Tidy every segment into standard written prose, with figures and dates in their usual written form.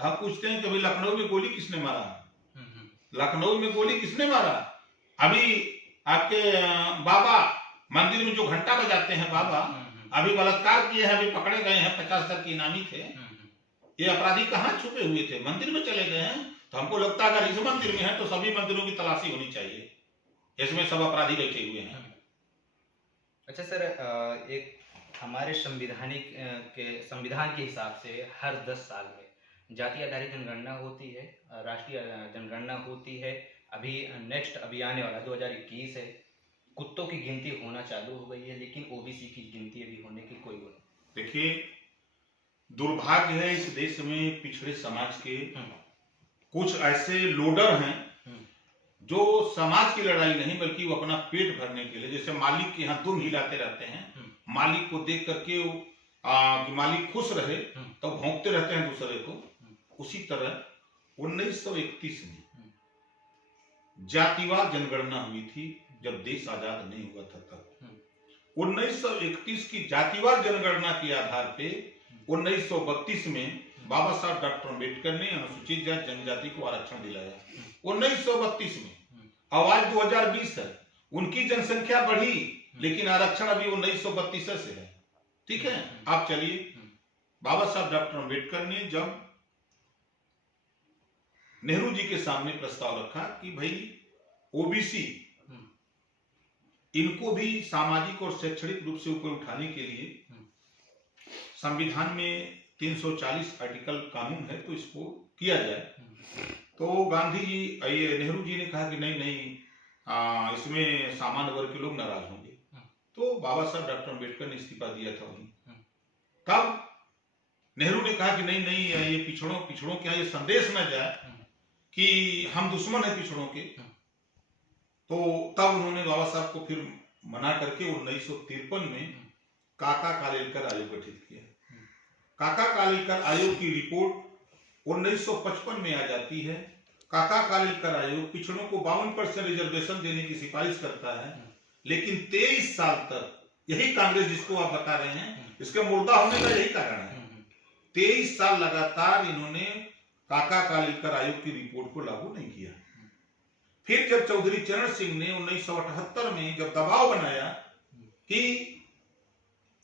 आप पूछते हैं कि भाई लखनऊ में गोली किसने मारा, लखनऊ में गोली किसने मारा? अभी आपके बाबा मंदिर में जो घंटा बजाते हैं बाबा, अभी बलात्कार किए हैं, अभी पकड़े गए हैं, 50,000 के इनामी थे। ये अपराधी कहाँ छुपे हुए थे? मंदिर में चले गए हैं। तो हमको लगता है अगर इस मंदिर में है तो सभी मंदिरों की तलाशी होनी चाहिए, इसमें सब अपराधी बैठे हुए हैं। अच्छा सर, एक हमारे संविधान के हिसाब से हर 10 साल में जाति आधारित जनगणना होती है, राष्ट्रीय जनगणना होती है। अभी नेक्स्ट अभी आने वाला 2021 है। कुत्तों की गिनती होना चालू हो गई है, लेकिन ओबीसी की गिनती अभी होने की कोई वो नहीं। देखिए, दुर्भाग्य है इस देश में पिछड़े समाज के कुछ ऐसे लोडर हैं जो समाज की लड़ाई नहीं बल्कि वो अपना पेट भरने के लिए, जैसे मालिक के यहाँ दुम हिलाते रहते हैं, मालिक को देख करके कि मालिक खुश रहे तो भौंकते रहते हैं दूसरे को। उसी तरह 1931 में जातिवार जनगणना हुई थी जब देश आजाद नहीं हुआ था। तब 1931 की जातिवार जनगणना के आधार पे 1932 में बाबा साहब डॉक्टर अम्बेडकर ने अनुसूचित जाति जनजाति को आरक्षण दिलाया। 1932 में, अब आज 2020 है, उनकी जनसंख्या बढ़ी लेकिन आरक्षण अभी 1932 से है। ठीक है, आप चलिए, बाबा साहब डॉक्टर अम्बेडकर ने जब नेहरू जी के सामने प्रस्ताव रखा कि भाई ओबीसी इनको भी सामाजिक और शैक्षणिक रूप से ऊपर उठाने के लिए संविधान में 340 आर्टिकल कानून है तो इसको किया जाए, तो गांधी जी नेहरू जी ने कहा कि नहीं नहीं, इसमें सामान्य वर्ग के लोग नाराज होंगे। तो बाबा साहब डॉक्टर अम्बेडकर ने इस्तीफा दिया था वहीं। तब नेहरू ने कहा कि नहीं नहीं, ये पिछड़ों के यहाँ ये संदेश न जाए कि हम दुश्मन है पिछड़ों के। तो तब उन्होंने बाबा साहब को फिर मना करके 1953 में काका कालेलकर आयोग गठित किया। काका कालेलकर आयोग की रिपोर्ट 1955 में आ जाती है। काका कालेलकर आयोग पिछड़ों को 52% रिजर्वेशन देने की सिफारिश करता है, लेकिन 23 साल तक यही कांग्रेस जिसको आप बता रहे हैं, इसके मुर्दा होने का यही कारण है। 23 साल लगातार इन्होंने काका कालेलकर आयोग की रिपोर्ट को लागू नहीं किया। फिर जब चौधरी चरण सिंह ने 1978 में जब दबाव बनाया कि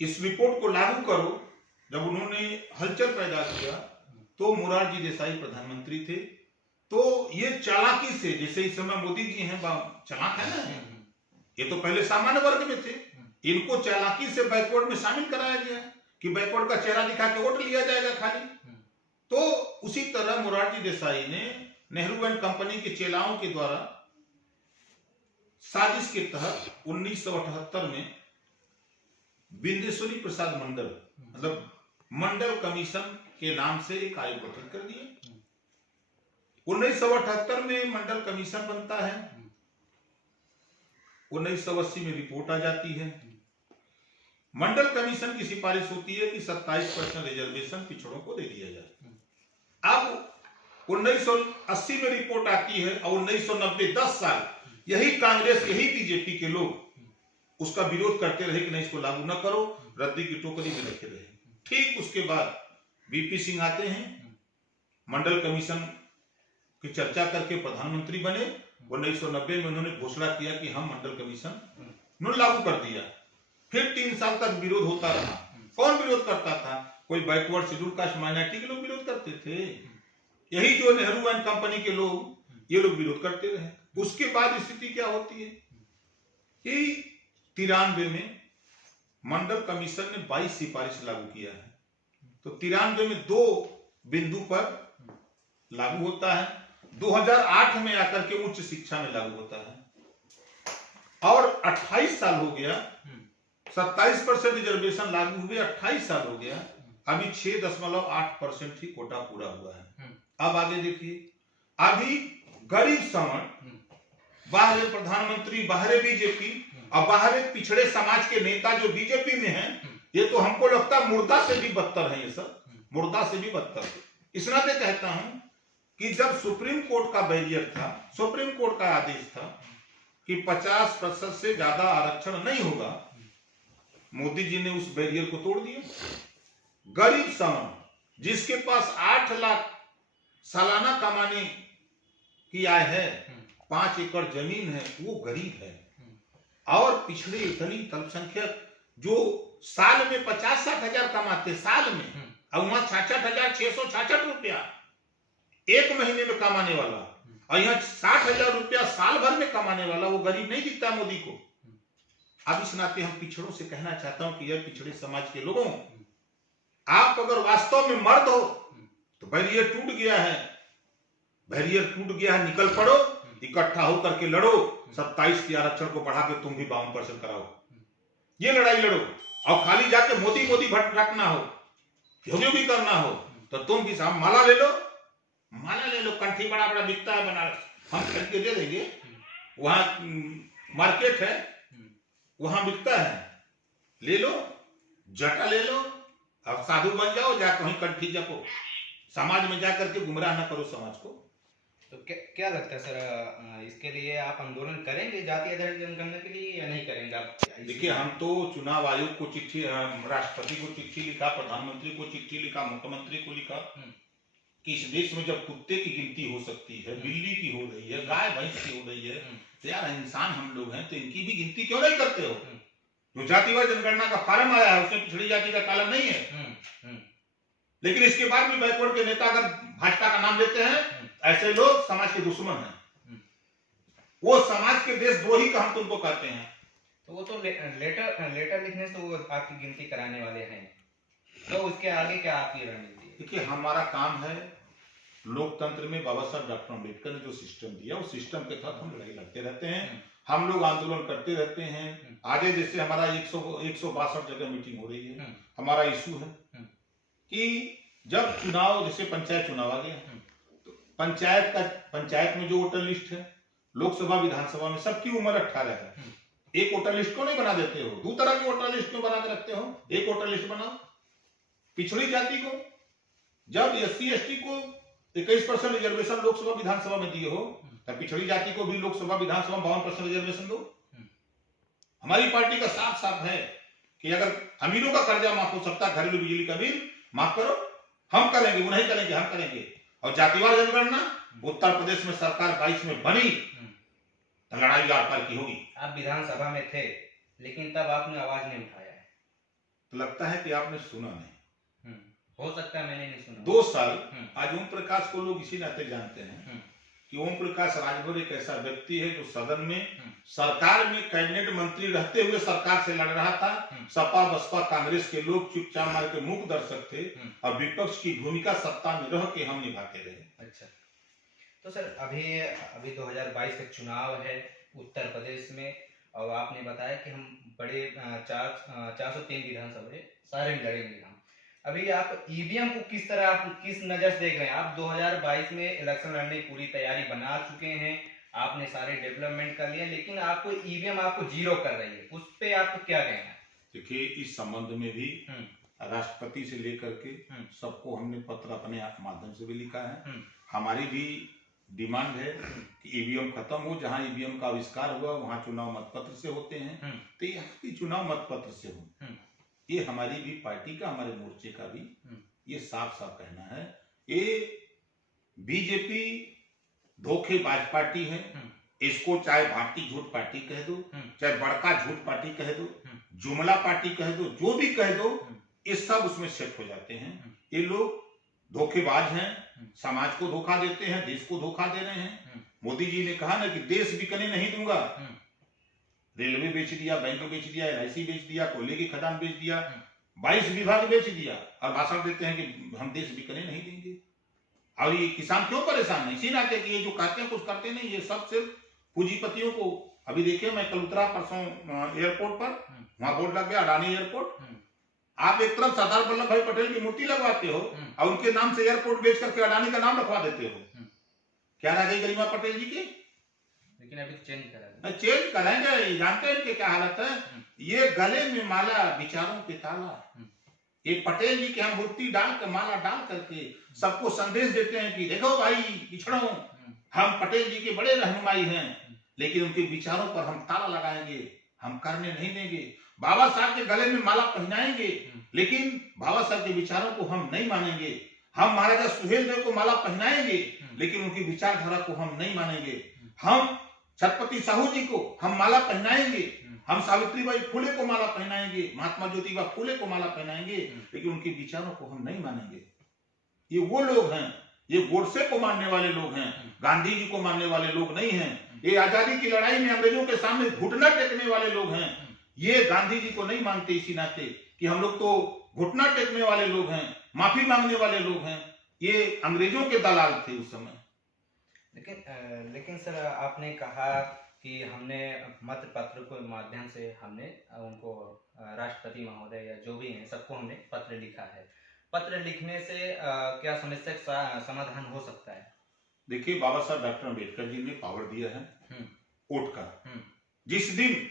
इस रिपोर्ट को लागू करो, जब उन्होंने हलचल पैदा किया तो मोरारजी देसाई प्रधानमंत्री थे। तो ये चालाकी से, जैसे इस समय मोदी जी हैं चालाक है ना, ये तो पहले सामान्य वर्ग में थे, इनको चालाकी से बैकवर्ड में शामिल कराया गया कि बैकवर्ड का चेहरा दिखा के वोट लिया जाएगा खाली। तो उसी तरह मोरारजी देसाई ने नेहरू एंड कंपनी के चेलाओं के द्वारा साजिश के तहत 1978 में बिंदेश्वरी प्रसाद मंडल, मतलब मंडल कमीशन के नाम से एक आयोग गठित कर दिया। 1978 में मंडल कमीशन बनता है, 1980 में रिपोर्ट आ जाती है। मंडल कमीशन की सिफारिश होती है कि 27% रिजर्वेशन पिछड़ों को दे दिया जाए। अब 1980 में रिपोर्ट आती है और 1990, 10 साल यही कांग्रेस, यही बीजेपी के लोग उसका विरोध करते रहे कि नहीं इसको लागू न करो, रद्दी की टोकरी में रखे रहे। ठीक उसके बाद बीपी सिंह आते हैं, मंडल कमीशन की चर्चा करके प्रधानमंत्री बने। 1990 में उन्होंने घोषणा किया कि हम मंडल कमीशन लागू कर दिया। फिर 3 साल तक विरोध होता रहा। कौन विरोध करता था? कोई बैकवर्ड शेड्यूल कास्ट माइनॉरिटी के लोग विरोध करते थे, यही जो नेहरू एंड कंपनी के लोग, ये लोग विरोध करते रहे। उसके बाद स्थिति क्या होती है कि 93 में मंडल कमीशन ने 22 सिफारिश लागू किया है। तो 93 में 2 बिंदु पर लागू होता है, 2008 में आकर के उच्च शिक्षा में लागू होता है। और 28 साल हो गया, 27% रिजर्वेशन लागू हुए, 28 साल हो गया, अभी 6.8% ही कोटा पूरा हुआ है। अब आगे देखिए, अभी गरीब सवर्ण, बाहर प्रधानमंत्री, बाहर बीजेपी और बाहर पिछड़े समाज के नेता जो बीजेपी में हैं, ये तो हमको लगता है मुर्दा से भी बदतर है। ये सब मुर्दा से भी बदतर। इस नाते कहता हूं कि जब सुप्रीम कोर्ट का बैरियर था, सुप्रीम कोर्ट का आदेश था कि 50% से ज्यादा आरक्षण नहीं होगा, मोदी जी ने उस बैरियर को तोड़ दिया। गरीब सवर्ण जिसके पास 8 लाख सालाना कमाने की आय है, 5 एकड़ जमीन है, वो गरीब है। और पिछड़े दलित अल्पसंख्यक जो साल में 50-60 हजार कमाते साल में, और वहां 66,666 रुपया एक महीने में कमाने वाला, और यहाँ 60,000 रुपया साल भर में कमाने वाला, वो गरीब नहीं दिखता मोदी को। अब इस नाते हम पिछड़ों से कहना चाहता हूं कि यह पिछड़े समाज के लोगों, आप अगर वास्तव में मर्द हो तो बैरियर टूट गया है, बैरियर टूट गया है, निकल पड़ो, इकट्ठा होकर के लड़ो, 27 के आरक्षण को बढ़ा के तुम भी 52% कराओ, ये लड़ाई लड़ो। और खाली जाके मोदी मोदी भटकना हो, योगी करना हो, तो तुम भी साहब माला ले लो, माला ले लो, कंठी बड़ा बड़ा बिकता है बनारस, हम खरीद के दे देंगे, वहां मार्केट है, वहां बिकता है, ले लो, जटा ले लो, अब साधु बन जाओ, जा कहीं कंठी जपो, समाज में जाकर के गुमराह न करो समाज को। तो क्या लगता है सर, इसके लिए आप आंदोलन करेंगे जातीय आधारित जनगणना के लिए या नहीं करेंगे आप? देखिए, हम तो चुनाव आयोग को चिट्ठी, राष्ट्रपति को चिट्ठी लिखा, प्रधानमंत्री को चिट्ठी लिखा, मुख्यमंत्री को लिखा कि इस देश में जब कुत्ते की गिनती हो सकती है, बिल्ली की हो रही है, गाय भैंस की हो रही है, तो यार इंसान हम लोग हैं, तो इनकी भी गिनती क्यों नहीं करते हो? जो जातिवार जनगणना का फॉर्म आया है उसमें पिछड़ी जाति का कॉलम नहीं है, लेकिन इसके बाद भी बैकवर्ड के नेता अगर भाजपा का नाम लेते हैं, ऐसे लोग समाज के दुश्मन हैं, वो समाज के देशद्रोही का हम तुमको कहते हैं। तो वो तो लेटर लिखने से वो आपकी गिनती कराने वाले हैं, तो उसके आगे क्या आपकी रणनीति है? देखिए, हमारा काम है लोकतंत्र में बाबा साहब डॉक्टर अम्बेडकर ने जो सिस्टम दिया, उस सिस्टम के तहत हम लड़ाई लड़ते रहते हैं, हम लोग आंदोलन करते रहते हैं। आगे जैसे हमारा 162 जगह मीटिंग हो रही है, हमारा इशू है कि जब चुनाव, जैसे पंचायत चुनाव आ गया, तो पंचायत में जो वोटर लिस्ट है, लोकसभा विधानसभा में सबकी उम्र 18 है, एक वोटर लिस्ट को नहीं बना देते हो? 2 तरह की वोटर लिस्ट क्यों बना के रखते हो? एक वोटर लिस्ट बनाओ। पिछड़ी जाति को जब SC ST को 21% रिजर्वेशन लोकसभा विधानसभा में दिए हो, तब पिछड़ी जाति को भी लोकसभा विधानसभा 52% रिजर्वेशन दो। हमारी पार्टी का साफ साफ है कि अगर अमीरों का कर्जा माफ हो सकता, घरेलू बिजली का बिल माफ करो, हम करेंगे, वो नहीं करेंगे, हम करेंगे। और जातिवार जनगणना उत्तर प्रदेश में सरकार 22 में बनी, तो लड़ाई आर पार की होगी। आप विधानसभा में थे, लेकिन तब आपने आवाज नहीं उठाया है। तो लगता है कि आपने सुना नहीं, हो सकता है मैंने नहीं सुना। 2 साल आज ओम प्रकाश को लोग इसी नाते जानते हैं कि ओम प्रकाश राजभर एक ऐसा व्यक्ति है जो सदन में, सरकार में कैबिनेट मंत्री रहते हुए सरकार से लड़ रहा था। सपा बसपा कांग्रेस के लोग चुपचाप मार के मूक दर्शक थे, और विपक्ष की भूमिका सत्ता में रह के हम निभाते रहे। अच्छा, तो सर अभी 2022 का चुनाव है उत्तर प्रदेश में, और आपने बताया कि हम बड़े 403 विधानसभा सारे लड़ेंगे हम। अभी आप ईवीएम को किस तरह, आप किस नजर से देख रहे हैं? आप 2022 में इलेक्शन लड़ने की पूरी तैयारी बना चुके हैं, आपने सारे डेवलपमेंट कर लिए, लेकिन आपको ईवीएम आपको जीरो कर रही है, उस पे आपको क्या कहना है? देखिए, इस संबंध में भी राष्ट्रपति से लेकर के सबको हमने पत्र अपने माध्यम से भी लिखा है। हमारी भी डिमांड है कि ईवीएम खत्म हो, जहां ईवीएम का आविष्कार हुआ वहां चुनाव मतपत्र से होते हैं, तो यहाँ की चुनाव मतपत्र से हो। ये हमारी भी पार्टी का, हमारे मोर्चे का भी ये साफ साफ कहना है। ये बीजेपी धोखेबाज पार्टी है, इसको चाहे भारतीय झूठ पार्टी कह दो, चाहे बड़का झूठ पार्टी कह दो, जुमला पार्टी कह दो, जो भी कह दो, ये सब उसमें सेट हो जाते हैं। ये लोग धोखेबाज हैं, समाज को धोखा देते हैं, देश को धोखा दे रहे हैं। मोदी जी ने कहा ना कि देश बिकने नहीं दूंगा, रेलवे बेच दिया, बैंक बेच दिया, LIC बेच दिया, कोयले की खदान बेच दिया, 22 विभाग बेच दिया, और भाषण देते हैं कि हम देश बिकने नहीं देंगे। और ये किसान क्यों परेशान है? इसी नाते कि ये जो कहते हैं कुछ करते नहीं, ये सब सिर्फ पूंजीपतियों को। अभी देखिए, मैं कल उतरा परसों एयरपोर्ट पर, वहां बोर्ड लग गया अडानी एयरपोर्ट। आप एक तरफ सरदार वल्लभ भाई पटेल की मूर्ति लगवाते हो और उनके नाम से एयरपोर्ट बेच करके अडानी का नाम रखवा देते हो। क्या रह गई गरिमा पटेल जी की? लेकिन अभी चेंज करा चेंज करेंगे, जानते हैं इनके क्या हालत है। ये गले में माला, विचारों के ताला, ये पटेल जी की हम मूर्ति डाल कर, माला डाल करके सबको संदेश देते हैं कि देखो भाई पिछड़ो, हम पटेल जी के बड़े रहनुमाई हैं, लेकिन उनके विचारों पर हम ताला लगाएंगे, हम करने नहीं देंगे। बाबा साहब के गले में माला पहनाएंगे, लेकिन बाबा साहब के विचारों को हम नहीं मानेंगे। हम महाराजा सुहेलदेव को माला पहनाएंगे, लेकिन उनकी विचारधारा को हम नहीं मानेंगे। हम छत्रपति साहू जी को हम माला पहनाएंगे, हम सावित्रीबाई फुले को माला पहनाएंगे, महात्मा ज्योतिबा फुले को माला पहनाएंगे, लेकिन उनके विचारों को हम नहीं मानेंगे। ये वो लोग हैं, ये गोडसे को मानने वाले लोग हैं, गांधी जी को मानने वाले लोग नहीं हैं। ये आजादी की लड़ाई में अंग्रेजों के सामने घुटना टेकने वाले लोग हैं। ये गांधी जी को नहीं मानते इसी नाते कि हम लोग तो घुटना टेकने वाले लोग हैं, माफी मांगने वाले लोग हैं। ये अंग्रेजों के दलाल थे उस समय। लेकिन सर आपने कहा कि हमने मत पत्र के माध्यम से हमने उनको राष्ट्रपति महोदय या जो भी हैं सबको हमने पत्र लिखा है। पत्र लिखने से क्या समस्या का समाधान हो सकता है? देखिए, बाबा साहब डॉक्टर अम्बेडकर जी ने पावर दिया है वोट का। जिस दिन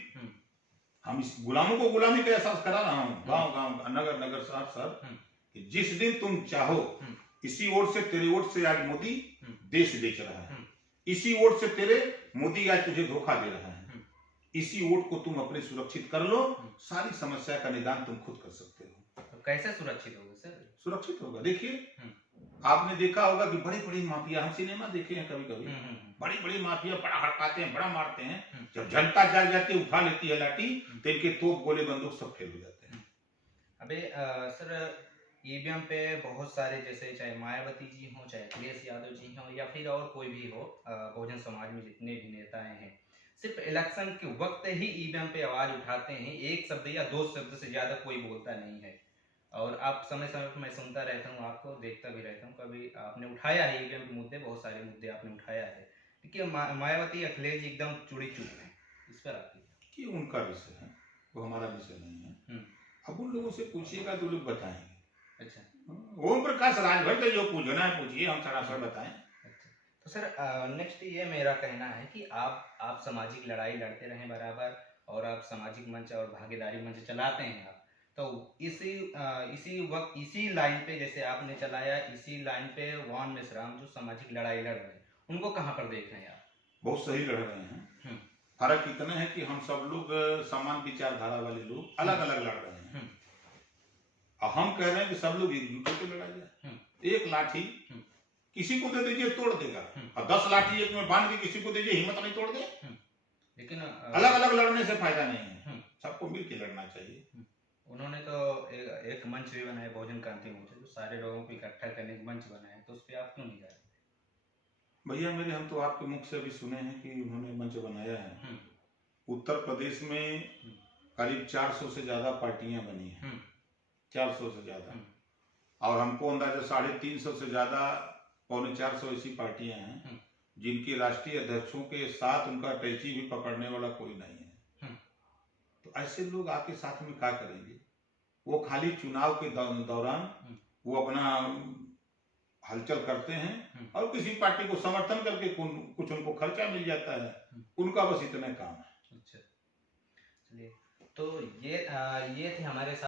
हम इस गुलामों को गुलामी का एहसास करा रहा हूँ, गांव गांव, नगर नगर, शहर शहर, कि जिस दिन तुम चाहो, इसी वोट से, तेरे वोट से आज मोदी देश बेच रहा है, इसी वोट से तेरे मोदी आज तुझे धोखा दे रहा है, इसी वोट को तुम अपने सुरक्षित कर लो, सारी समस्या का निदान तुम खुद कर सकते हो। तो कैसे सुरक्षित होगा सर? सुरक्षित होगा, देखिए आपने देखा होगा कि बड़ी बड़ी माफिया, हम सिनेमा देखे हैं कभी कभी, बड़ी बड़ी माफिया बड़ा हड़काते हैं, बड़ा मारते हैं, जब जनता जाग जाती है, उठा लेती है लाठी, तो इनके तोप गोले बंदूक सब फेल हो जाते हैं। अबे सर, ईवीएम पे बहुत सारे, जैसे चाहे मायावती जी हो, चाहे अखिलेश यादव जी हो, या फिर और कोई भी हो, बहुजन समाज में जितने भी नेताएं हैं, सिर्फ इलेक्शन के वक्त ही ईवीएम पे आवाज उठाते हैं। एक शब्द या दो शब्द से ज्यादा कोई बोलता नहीं है। और आप समय समय पर मैं सुनता रहता हूँ, आपको देखता भी रहता हूँ, कभी आपने उठाया है ईवीएम के मुद्दे, बहुत सारे मुद्दे आपने उठाया है, लेकिन मायावती अखिलेश जी एकदम चुड़ी चुप है। इस पर आपकी उनका विषय है, वो हमारा विषय नहीं है। अब उन लोगों से पूछिएगा तो लोग बताएंगे। अच्छा, ओम प्रकाश राजभर तो जो पूछना है पूछिए, हम सरासर बताएं। अच्छा, तो सर नेक्स्ट ये मेरा कहना है कि आप सामाजिक लड़ाई लड़ते रहें बराबर, और आप सामाजिक मंच और भागीदारी मंच चलाते हैं आप, तो इसी वक्त इसी लाइन पे जैसे आपने चलाया, इसी लाइन पे वान मेश्राम जो सामाजिक लड़ाई लड़ रहे हैं, उनको कहाँ पर देख रहे हैं आप? बहुत सही लड़ रहे हैं। फर्क इतना है कि हम सब लोग समान विचारधारा वाले लोग अलग अलग लड़ रहे हैं, और हम कह रहे हैं कि सब लोग एकजुट होकर लड़ा जाए। एक लाठी किसी को दे दीजिए तोड़ देगा, और 10 लाठी एक में बांध के किसी को दीजिए, हिम्मत नहीं तोड़ दे। लेकिन अलग अलग लड़ने से फायदा नहीं है, सबको मिलकर लड़ना चाहिए। उन्होंने तो एक मंच भी बनाया, बहुजन क्रांति मंच, जो सारे लोगों को इकट्ठा करने का मंच बनाया, तो उस पर आप क्यों नहीं जा रहे? भैया मेरे, हम तो आपके मुख से अभी सुने हैं कि उन्होंने मंच बनाया है। उत्तर प्रदेश में करीब 400 से ज्यादा पार्टियां बनी हैं, 400 से ज्यादा, और हमको अंदाजा 350 से ज्यादा, 350 ऐसी पार्टियां हैं जिनके राष्ट्रीय अध्यक्षों के साथ उनका टैची भी पकड़ने वाला कोई नहीं है। तो ऐसे लोग आके साथ में क्या करेंगे? वो खाली चुनाव के दौरान वो अपना हलचल करते हैं, और किसी पार्टी को समर्थन करके कुछ उनको खर्चा मिल जाता है, उनका बस इतना काम है। अच्छा, चलिए, तो ये थे हमारे साथ